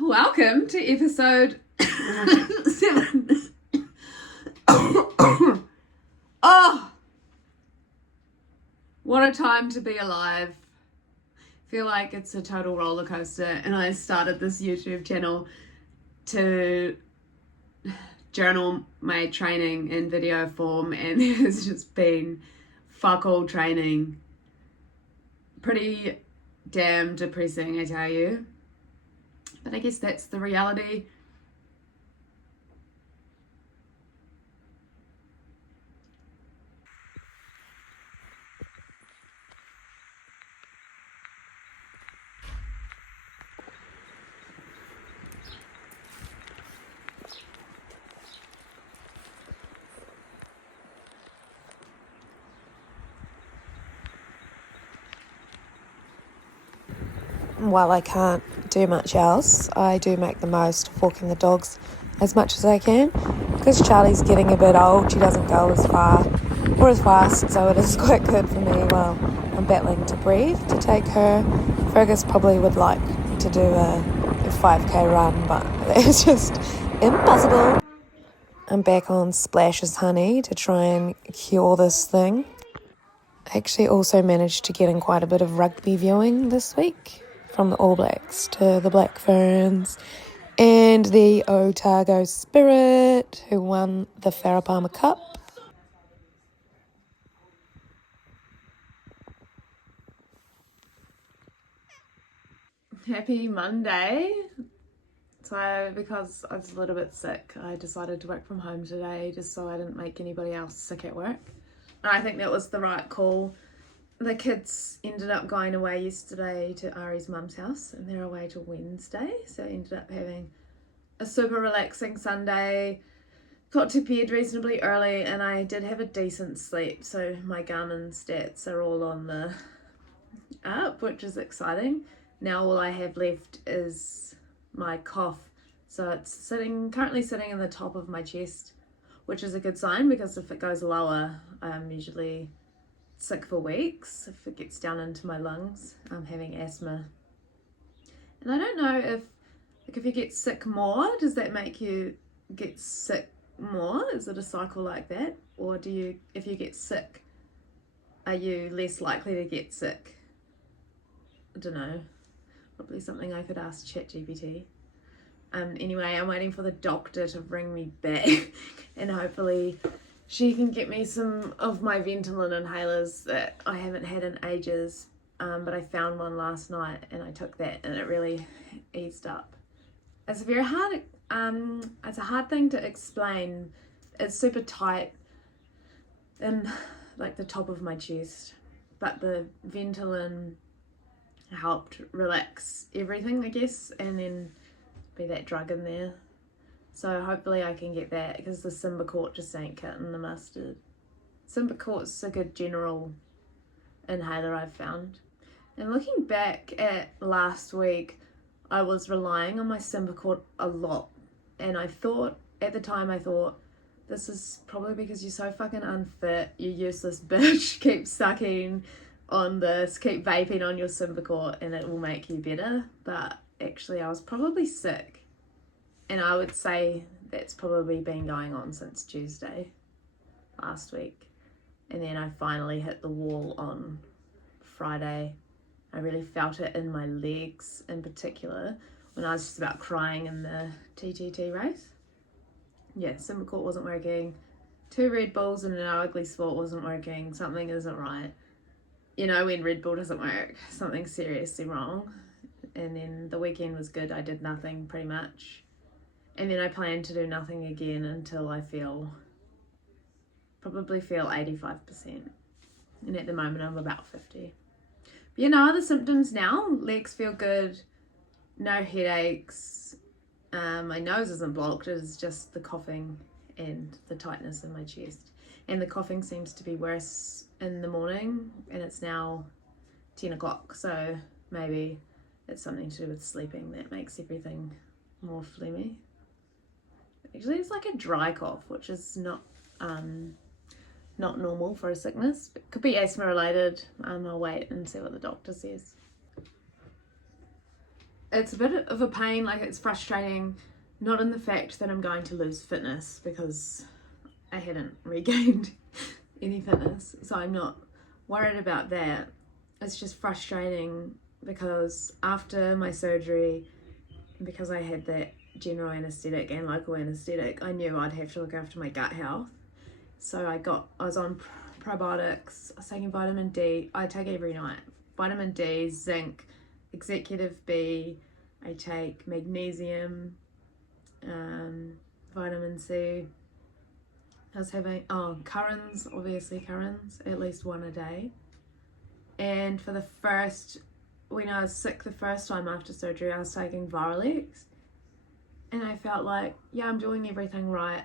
Welcome to episode 7. Oh, what a time to be alive. Feel like it's a total roller coaster, and I started this YouTube channel to journal my training in video form, and it's just been fuck all training. Pretty damn depressing, I tell you. But I guess that's the reality. While I can't do much else, I do make the most of walking the dogs as much as I can. Because Charlie's getting a bit old, she doesn't go as far or as fast, so it is quite good for me while I'm battling to breathe to take her. Fergus probably would like to do a 5k run, but it's just impossible. I'm back on Splash's honey to try and cure this thing. I actually also managed to get in quite a bit of rugby viewing this week, from the All Blacks to the Black Ferns and the Otago Spirit, who won the Farah Palmer Cup. Happy Monday. So because I was a little bit sick, I decided to work from home today just so I didn't make anybody else sick at work. And I think that was the right call. The kids ended up going away yesterday to Ari's mum's house, and they're away till Wednesday, so I ended up having a super relaxing Sunday. Got to bed reasonably early, and I did have a decent sleep, so my Garmin stats are all on the up, which is exciting. Now all I have left is my cough, so it's currently sitting in the top of my chest, which is a good sign, because if it goes lower, I'm usually sick for weeks. If it gets down into my lungs, I'm having asthma. And I don't know if you get sick more, does that make you get sick more? Is it a cycle like that? Or if you get sick, are you less likely to get sick? I don't know. Probably something I could ask ChatGPT. Anyway, I'm waiting for the doctor to bring me back and hopefully she can get me some of my Ventolin inhalers that I haven't had in ages, but I found one last night and I took that and it really eased up. It's a hard thing to explain. It's super tight in like the top of my chest, but the Ventolin helped relax everything, I guess, and then be that drug in there. So hopefully I can get that, because the Symbicort just ain't cutting the mustard. Symbicort's a good general inhaler, I've found. And looking back at last week, I was relying on my Symbicort a lot. And at the time I thought, this is probably because you're so fucking unfit, you useless bitch, keep sucking on this, keep vaping on your Symbicort and it will make you better. But actually I was probably sick. And I would say that's probably been going on since Tuesday last week. And then I finally hit the wall on Friday. I really felt it in my legs in particular when I was just about crying in the TTT race. Yeah, Symbicort wasn't working. 2 Red Bulls and an ugly sport wasn't working. Something isn't right. You know, when Red Bull doesn't work, something's seriously wrong. And then the weekend was good. I did nothing pretty much. And then I plan to do nothing again until I probably feel 85%. And at the moment I'm about 50. But you know, other symptoms now, legs feel good, no headaches, my nose isn't blocked, it's just the coughing and the tightness in my chest. And the coughing seems to be worse in the morning, and it's now 10 o'clock, so maybe it's something to do with sleeping that makes everything more phlegmy. Actually, it's like a dry cough, which is not normal for a sickness. It could be asthma related. I'll wait and see what the doctor says. it's a bit of a pain, like it's frustrating, not in the fact that I'm going to lose fitness because I hadn't regained any fitness, so I'm not worried about that. It's just frustrating because after my surgery, because I had that general anaesthetic and local anaesthetic, I knew I'd have to look after my gut health. So I was on probiotics, I was taking vitamin D, I take every night, vitamin D, zinc, executive B, I take magnesium, vitamin C. I was having, currants, obviously currants, at least one a day. And for the first, when I was sick the first time after surgery, I was taking Virolex. And I felt like, yeah, I'm doing everything right.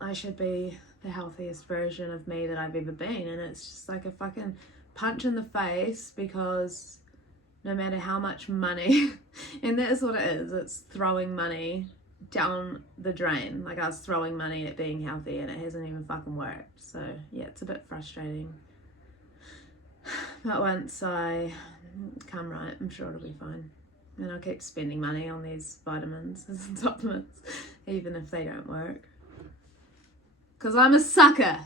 I should be the healthiest version of me that I've ever been. And it's just like a fucking punch in the face, because no matter how much money, and that's what it is, it's throwing money down the drain. Like, I was throwing money at being healthy and it hasn't even fucking worked. So yeah, it's a bit frustrating. But once I come right, I'm sure it'll be fine. And I'll keep spending money on these vitamins and supplements, even if they don't work. Because I'm a sucker.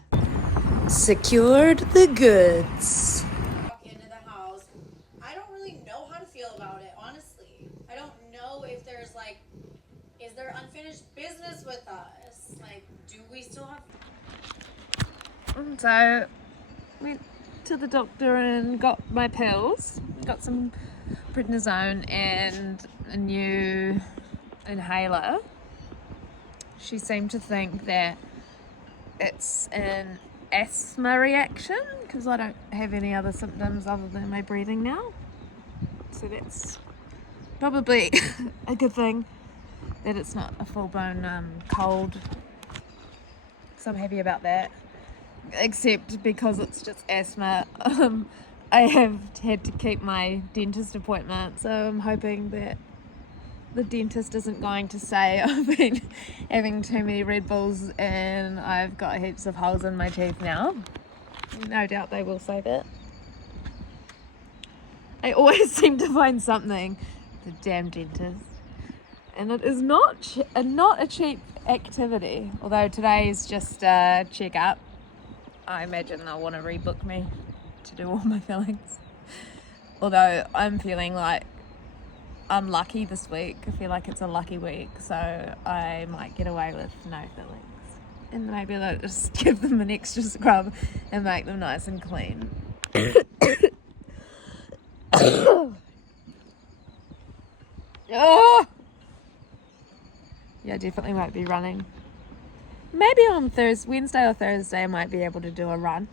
Secured the goods. Walk into the house. I don't really know how to feel about it, honestly. I don't know if there's like, is there unfinished business with us? Like, do we still have... So, went to the doctor and got my pills. Got some prednisone and a new inhaler. She seemed to think that it's an asthma reaction because I don't have any other symptoms other than my breathing now. So that's probably a good thing that it's not a full-blown cold. So I'm happy about that. Except because it's just asthma, I have had to keep my dentist appointment, so I'm hoping that the dentist isn't going to say I've been having too many Red Bulls and I've got heaps of holes in my teeth now. No doubt they will say that. I always seem to find something, the damn dentist. And it is not a cheap activity, although today's just a check-up. I imagine they'll want to rebook me to do all my fillings. Although I'm feeling like I'm lucky this week. I feel like it's a lucky week, so I might get away with no fillings. And maybe they'll just give them an extra scrub and make them nice and clean. Oh! Yeah, definitely won't be running. Maybe on Wednesday or Thursday I might be able to do a run.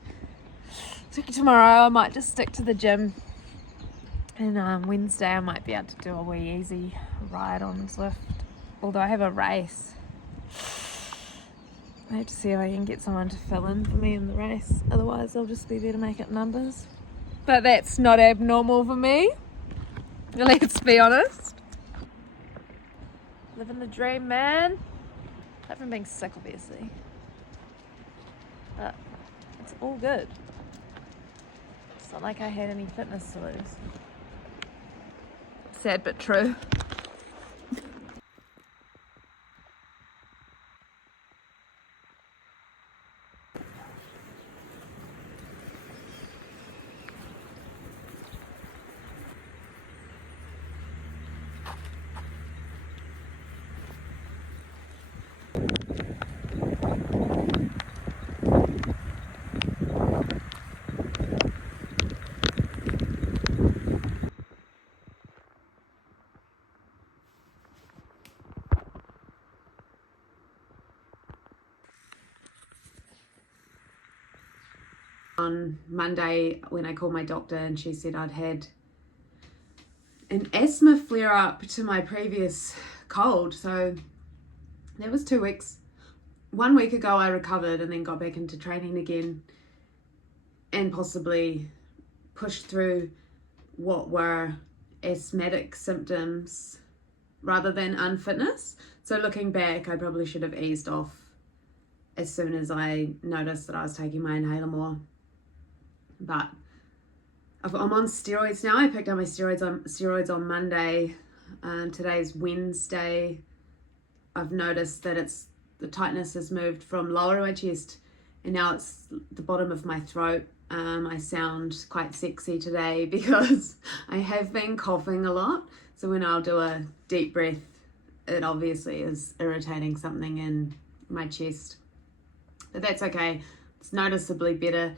So tomorrow I might just stick to the gym. And Wednesday I might be able to do a wee easy ride on Zwift. Although I have a race. I have to see if I can get someone to fill in for me in the race. Otherwise I'll just be there to make up numbers. But that's not abnormal for me. Let's be honest. Living the dream, man. Apart from being sick, obviously. But it's all good. It's not like I had any fitness to lose. Sad but true. On Monday when I called my doctor and she said I'd had an asthma flare up to my previous cold, so that was 2 weeks. 1 week ago I recovered and then got back into training again and possibly pushed through what were asthmatic symptoms rather than unfitness. So looking back, I probably should have eased off as soon as I noticed that I was taking my inhaler more. But I'm on steroids now. I picked up my steroids on Monday. Today's Wednesday. I've noticed that the tightness has moved from lower my chest and now it's the bottom of my throat. I sound quite sexy today because I have been coughing a lot. So when I'll do a deep breath, it obviously is irritating something in my chest. But that's okay. It's noticeably better.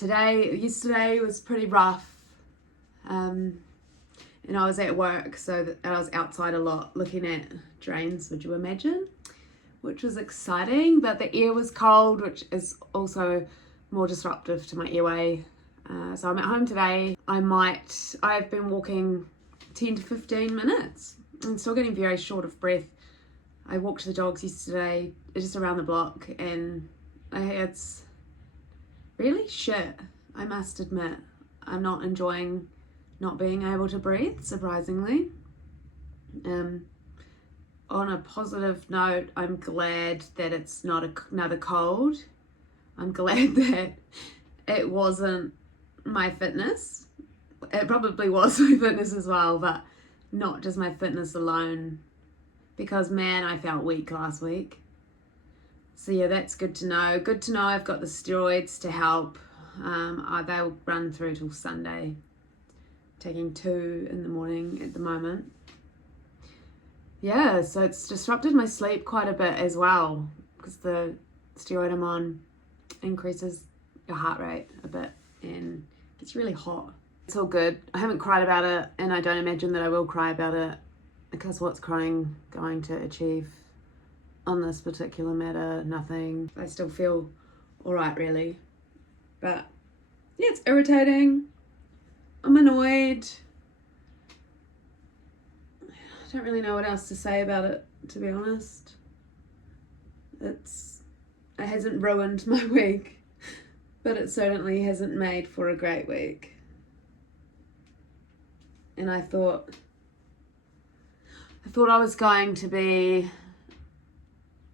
Yesterday was pretty rough. And I was at work, so I was outside a lot looking at drains, would you imagine? Which was exciting, but the air was cold, which is also more disruptive to my airway. So I'm at home today. I've been walking 10 to 15 minutes. I'm still getting very short of breath. I walked the dogs yesterday, just around the block, and it's really shit, I must admit. I'm not enjoying not being able to breathe, surprisingly. On a positive note, I'm glad that it's not another cold. I'm glad that it wasn't my fitness. It probably was my fitness as well, but not just my fitness alone. Because man, I felt weak last week. So yeah, that's good to know. Good to know I've got the steroids to help. They'll run through till Sunday. Taking 2 in the morning at the moment. Yeah, so it's disrupted my sleep quite a bit as well because the steroid I'm on increases your heart rate a bit and gets really hot. It's all good. I haven't cried about it and I don't imagine that I will cry about it because what's crying going to achieve on this particular matter? Nothing. I still feel all right, really. But yeah, it's irritating. I'm annoyed. I don't really know what else to say about it, to be honest. It hasn't ruined my week, but it certainly hasn't made for a great week. And I thought I was going to be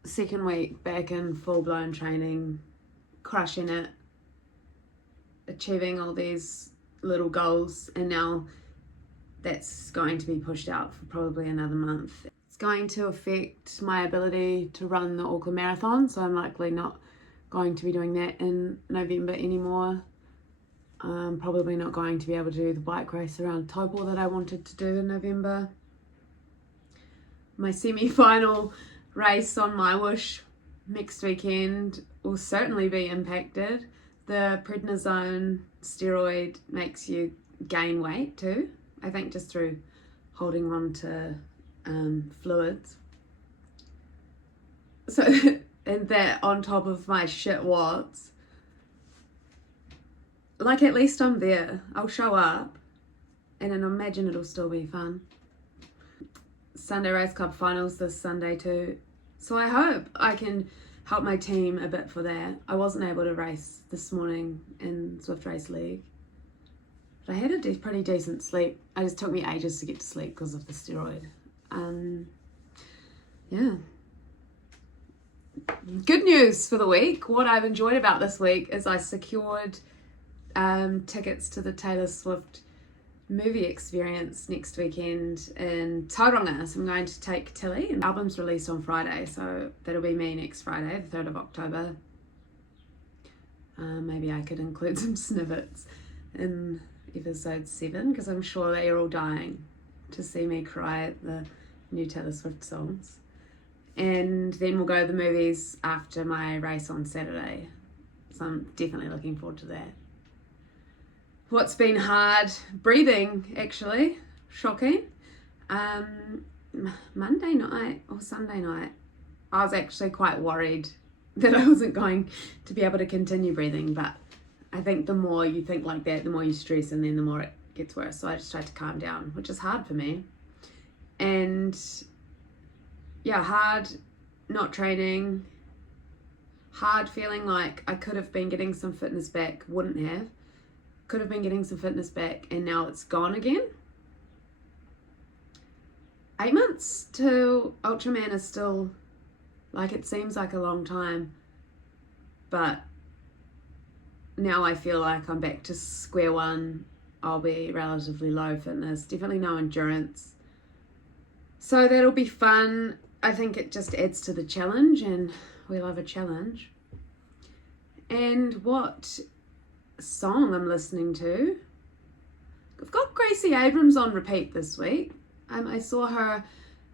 second week back in full-blown training, crushing it, achieving all these little goals, and now that's going to be pushed out for probably another month. It's going to affect my ability to run the Auckland Marathon, so I'm likely not going to be doing that in November anymore. I'm probably not going to be able to do the bike race around Taupo that I wanted to do in November. My semi-final race on my wish next weekend will certainly be impacted. The prednisone steroid makes you gain weight too, I think just through holding on to fluids. So, and that on top of my shit watts, like at least I'm there. I'll show up and then imagine it'll still be fun. Sunday Race Club finals this Sunday too. So I hope I can help my team a bit for that. I wasn't able to race this morning in Swift Race League. But I had a pretty decent sleep. It just took me ages to get to sleep because of the steroid. Yeah. Good news for the week. What I've enjoyed about this week is I secured tickets to the Taylor Swift movie experience next weekend in Tauranga. So I'm going to take Tilly, and the album's released on Friday, so that'll be me next Friday, the 3rd of October. Maybe I could include some snippets in episode 7 because I'm sure that you're all dying to see me cry at the new Taylor Swift songs. And then we'll go to the movies after my race on Saturday. So I'm definitely looking forward to that. What's been hard? Breathing, actually. Shocking. Monday night or Sunday night, I was actually quite worried that I wasn't going to be able to continue breathing, but I think the more you think like that, the more you stress, and then the more it gets worse. So I just tried to calm down, which is hard for me. And yeah, hard not training, hard feeling like I could have been getting some fitness back, wouldn't have. Could have been getting some fitness back and now it's gone again. 8 months to Ultraman is still, like, it seems like a long time, but now I feel like I'm back to square one I'll be relatively low fitness, definitely no endurance. So that'll be fun. I think it just adds to the challenge, and we love a challenge. And what song I'm listening to? I've got Gracie Abrams on repeat this week. I saw her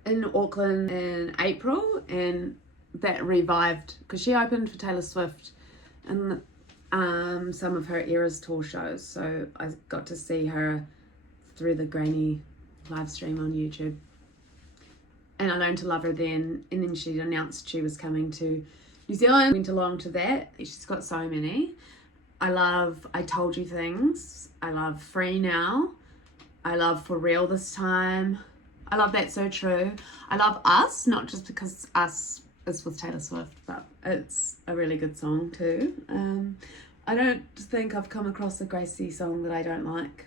in Auckland in April, and that revived, because she opened for Taylor Swift and some of her Eras tour shows, so I got to see her through the grainy live stream on YouTube, and I learned to love her then. And then she announced she was coming to New Zealand, went along to that. She's got so many. I love I Told You Things, I love Free Now, I love For Real This Time, I love That's So True, I love Us, not just because Us is with Taylor Swift, but it's a really good song too. I don't think I've come across a Gracie song that I don't like.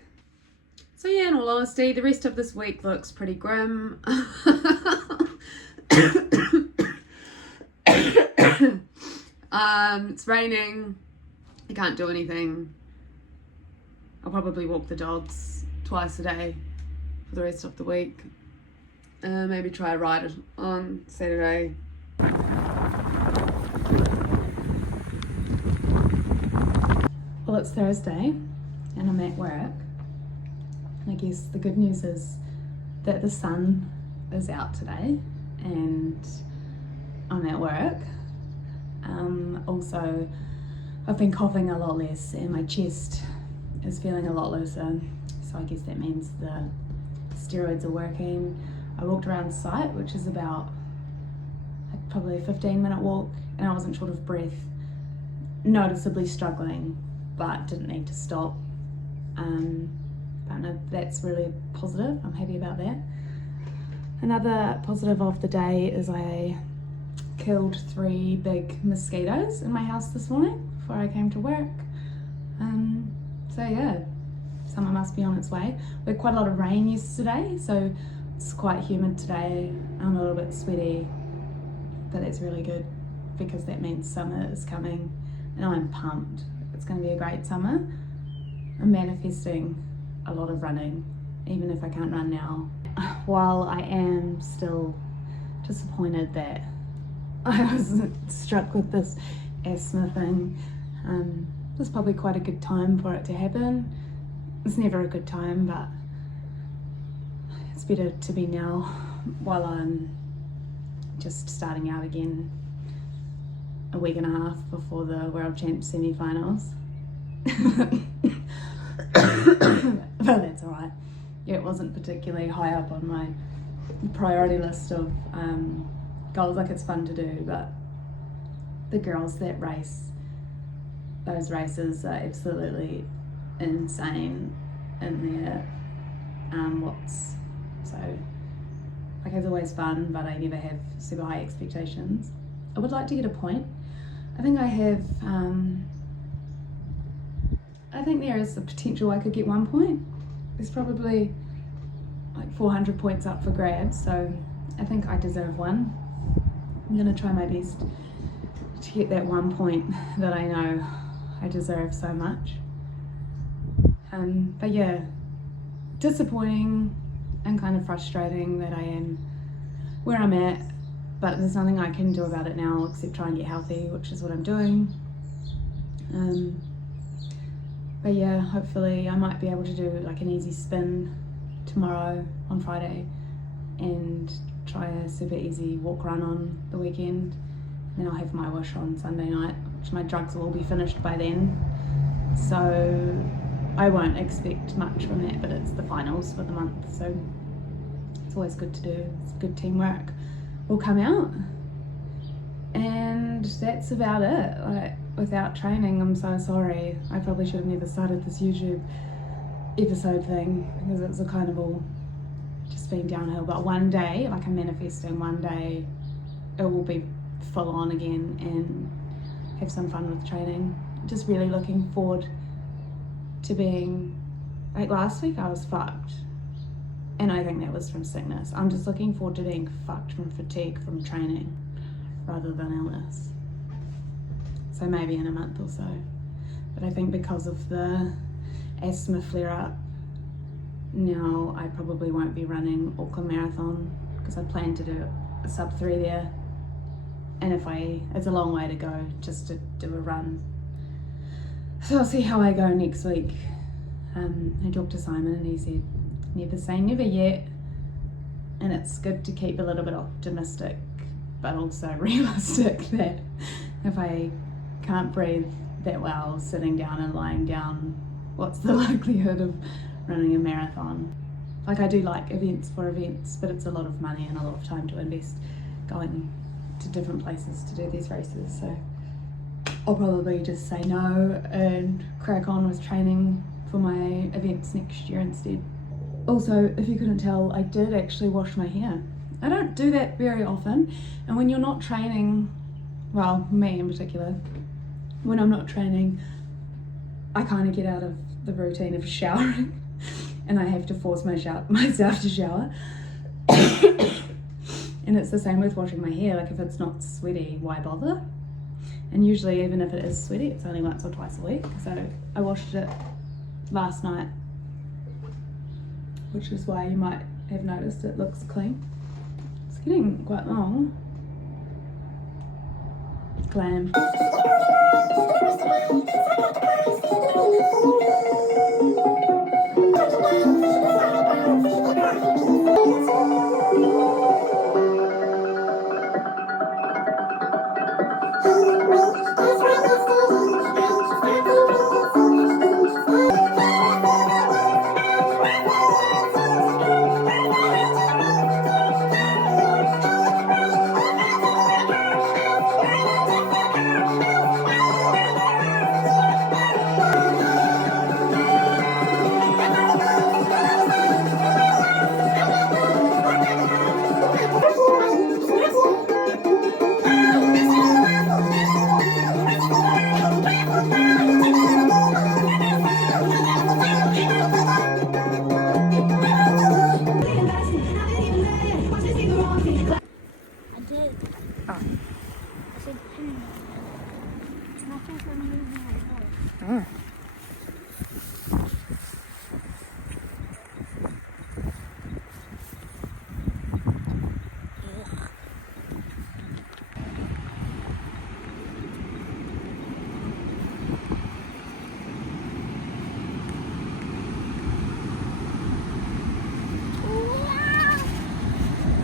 So yeah, in all honesty, the rest of this week looks pretty grim. It's raining, I can't do anything. I'll probably walk the dogs twice a day for the rest of the week. Maybe try a ride on Saturday. Well, it's Thursday and I'm at work. And I guess the good news is that the sun is out today and I'm at work. Also, I've been coughing a lot less and my chest is feeling a lot looser. So I guess that means the steroids are working. I walked around site, which is about probably a 15-minute walk, and I wasn't short of breath, noticeably struggling, but didn't need to stop. But no, that's really positive. I'm happy about that. Another positive of the day is I killed 3 big mosquitoes in my house this morning before I came to work. So yeah, summer must be on its way. We had quite a lot of rain yesterday, so it's quite humid today. I'm a little bit sweaty, but that's really good because that means summer is coming and I'm pumped. It's going to be a great summer. I'm manifesting a lot of running, even if I can't run now. While I am still disappointed that I was struck with this asthma thing, it was probably quite a good time for it to happen. It's never a good time, but it's better to be now while I'm just starting out again a week and a half before the World Champs semi-finals. But that's alright. Yeah, it wasn't particularly high up on my priority list of goals. Like, it's fun to do, but the girls that race those races are absolutely insane in their watts. So like, it's always fun, but I never have super high expectations. I would like to get a point. I think I have I think there is the potential I could get 1 point. There's probably like 400 points up for grabs, so I think I deserve one. I'm gonna try my best to get that 1 point that I know I deserve so much. But yeah, disappointing and kind of frustrating that I am where I'm at, but there's nothing I can do about it now except try and get healthy, which is what I'm doing. But yeah, hopefully I might be able to do like an easy spin tomorrow on Friday and try a super easy walk run on the weekend. And then I'll have my wish on Sunday night, which my drugs will all be finished by then. So I won't expect much from that, but it's the finals for the month, so it's always good to do. It's good teamwork will come out. And that's about it. Like, without training, I'm so sorry. I probably should have never started this YouTube episode thing because it's a kind of all just been downhill. But one day, like, I'm manifesting, one day it will be full on again and have some fun with training. Just really looking forward to being, like, last week I was fucked, and I think that was from sickness. I'm just looking forward to being fucked from fatigue from training rather than illness. So maybe in a month or so. But I think because of the asthma flare up now I probably won't be running Auckland Marathon because I plan to do a sub 3 there, and it's a long way to go just to do a run, so I'll see how I go next week. I talked to Simon and he said never say never yet, and it's good to keep a little bit optimistic but also realistic that if I can't breathe that well sitting down and lying down, what's the likelihood of running a marathon? Like, I do like events for events, but it's a lot of money and a lot of time to invest going to different places to do these races, so I'll probably just say no and crack on with training for my events next year instead. Also, if you couldn't tell, I did actually wash my hair. I don't do that very often, and when you're not training, well, me in particular, when I'm not training, I kind of get out of the routine of showering and I have to force myself to shower. And it's the same with washing my hair. Like, if it's not sweaty, why bother? And usually, even if it is sweaty, it's only once or twice a week. So I washed it last night, which is why you might have noticed it looks clean. It's getting quite long. Glam.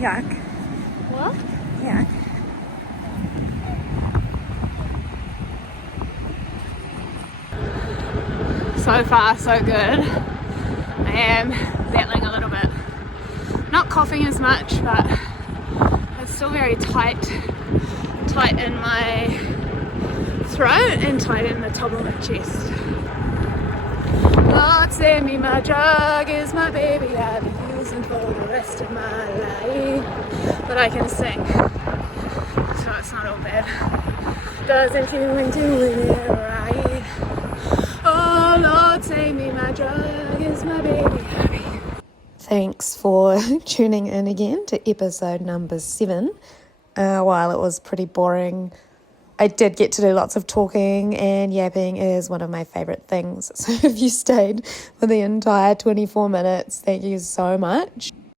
Yuck. What? Yuck. So far, so good. I am battling a little bit. Not coughing as much, but it's still very tight in my throat and tight in the top of my chest. Lord send me my drug is my baby I'll be using for the rest of my life. But I can sing, so it's not all bad. Doesn't feel like doing it right. Oh Lord, save me, my drug is my baby. Thanks for tuning in again to episode number 7. While it was pretty boring, I did get to do lots of talking, and yapping is one of my favourite things. So if you stayed for the entire 24 minutes, thank you so much.